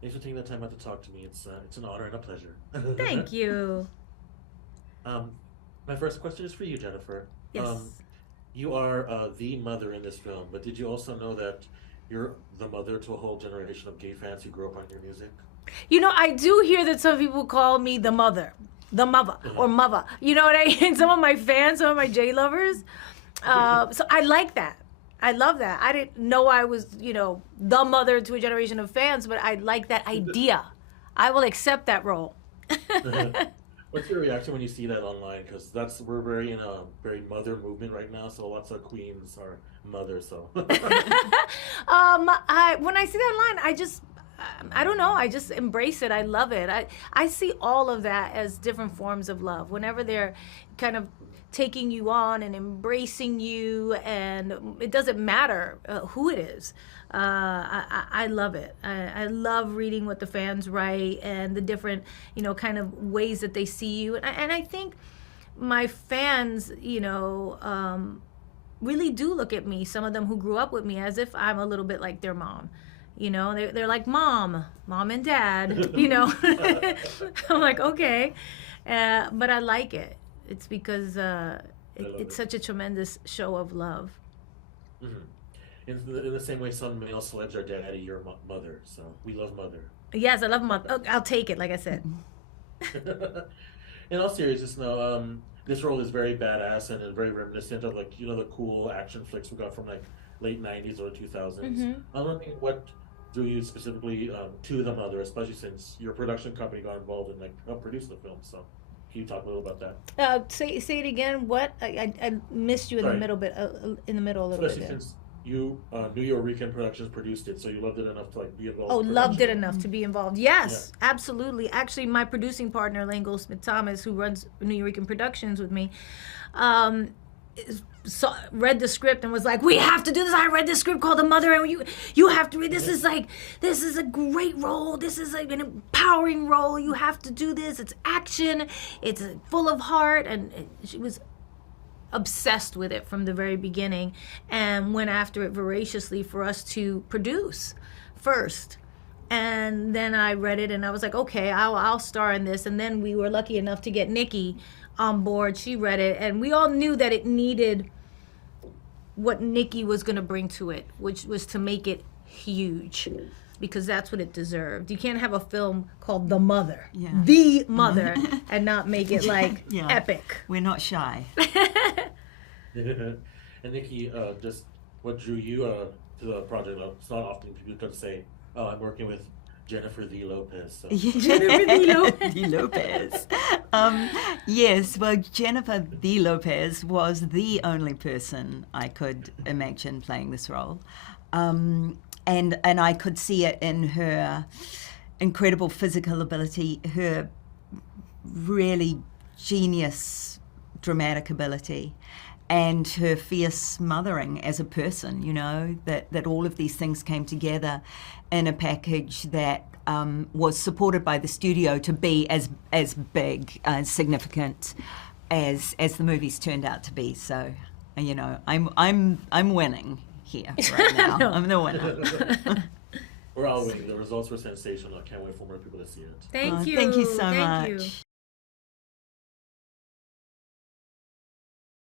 Thanks for taking the time out to talk to me. It's an honor and a pleasure. Thank you. um, my first question is for you, Jennifer. Yes. You are the mother in this film, but did you also know that you're the mother to a whole generation of gay fans who grew up on your music? I do hear that some people call me the mother, or mother. You know what I mean? Some of my fans, some of my J lovers. So I like that. I love that. I didn't know I was, the mother to a generation of fans, but I like that idea. I will accept that role. What's your reaction when you see that online? Because we're very in a very mother movement right now, so lots of queens are mothers. So When I see that online, I don't know. I just embrace it. I love it. I see all of that as different forms of love. Whenever they're kind of taking you on and embracing you, and it doesn't matter who it is. I love it. I love reading what the fans write and the different, kind of ways that they see you. And I think my fans, really do look at me, some of them who grew up with me, as if I'm a little bit like their mom. They're like, mom and dad, I'm like, okay. But I like it. It's because it's it. such a tremendous show of love. hmm in the same way, some male celebs are daddy, your mother. So we love mother. Yes, I love mom. Oh, I'll take it, like I said. In all seriousness, no, this role is very badass and very reminiscent of like the cool action flicks we got from like late '90s or 2000s. Hmm. I'm wondering what drew you specifically to the mother, especially since your production company got involved and like helped produce the film. So can you talk a little about that? Say it again. What I missed you in the Sorry, middle bit, in the middle a little bit especially there. since you New York Productions produced it, so you loved it enough to like be Oh, involved in loved it production. enough to be involved. Yeah. Yes, absolutely. Actually, my producing partner, Lane Goldsmith Thomas, who runs New York Productions with me, um, read the script and was like, "We have to do this. I read this script called The Mother, and you have to read. This is a great role. This is like an empowering role. You have to do this. It's action. It's full of heart." And she was obsessed with it from the very beginning and went after it voraciously for us to produce first. And then I read it and I was like, okay, I'll star in this. And then we were lucky enough to get Niki on board. She read it and we all knew that it needed what Niki was going to bring to it, which was to make it huge, because that's what it deserved. You can't have a film called Yeah. The Mother, and not make it like Yeah. epic. We're not shy. And Nikki, just what drew you to the project? It's not often people can say, "Oh, I'm working with Jennifer the Lopez." So. Jennifer Lopez. The Lopez. Yes, well, Jennifer the Lopez was the only person I could imagine playing this role. And I could see it in her incredible physical ability, her really genius dramatic ability, and her fierce mothering as a person, that all of these things came together in a package that was supported by the studio to be as big, as significant as the movies turned out to be. So, I'm winning here right now. No. I'm the winner. We're all waiting. The results were sensational. I can't wait for more people to see it. Thank you. Thank you so Thank much. you.